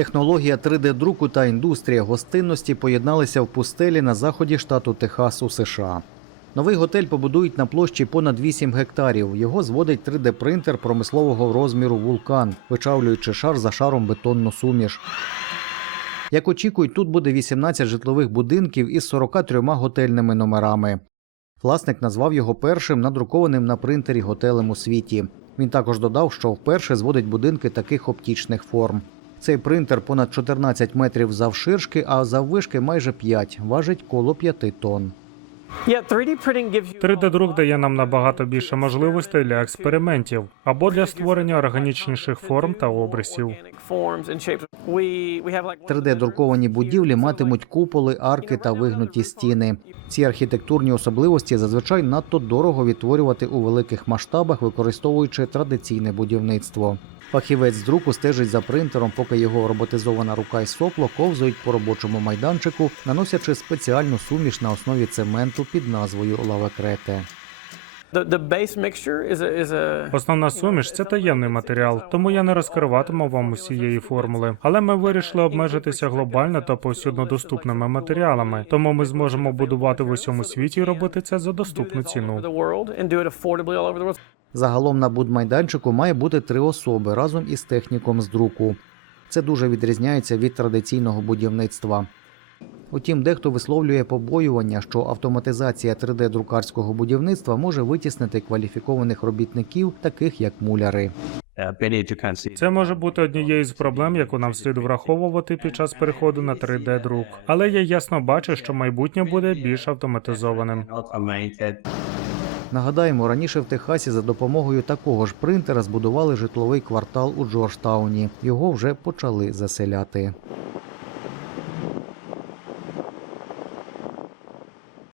Технологія 3D-друку та індустрія гостинності поєдналися в пустелі на заході штату Техас у США. Новий готель побудують на площі понад 8 гектарів. Його зводить 3D-принтер промислового розміру вулкан, вичавлюючи шар за шаром бетонну суміш. Як очікують, тут буде 18 житлових будинків із 43 готельними номерами. Власник назвав його першим надрукованим на принтері готелем у світі. Він також додав, що вперше зводить будинки таких оптічних форм. Цей принтер понад 14 метрів завширшки, а заввишки майже 5, важить коло 5 тонн. 3D-друк дає нам набагато більше можливостей для експериментів або для створення органічніших форм та обрисів. 3D-друковані будівлі матимуть куполи, арки та вигнуті стіни. Ці архітектурні особливості зазвичай надто дорого відтворювати у великих масштабах, використовуючи традиційне будівництво. Фахівець з друку стежить за принтером, поки його роботизована рука і сопло ковзають по робочому майданчику, наносячи спеціальну суміш на основі цементу під назвою лавекрете. Основна суміш це таємний матеріал, тому я не розкриватиму вам усієї формули. Але ми вирішили обмежитися глобально та повсюдно доступними матеріалами. Тому ми зможемо будувати в усьому світі і робити це за доступну ціну. Загалом на будмайданчику має бути три особи разом із техніком з друку. Це дуже відрізняється від традиційного будівництва. Утім, дехто висловлює побоювання, що автоматизація 3D-друкарського будівництва може витіснити кваліфікованих робітників, таких як муляри. Це може бути однією з проблем, яку нам слід враховувати під час переходу на 3D-друк. Але я ясно бачу, що майбутнє буде більш автоматизованим. Нагадаємо, раніше в Техасі за допомогою такого ж принтера збудували житловий квартал у Джорджтауні. Його вже почали заселяти.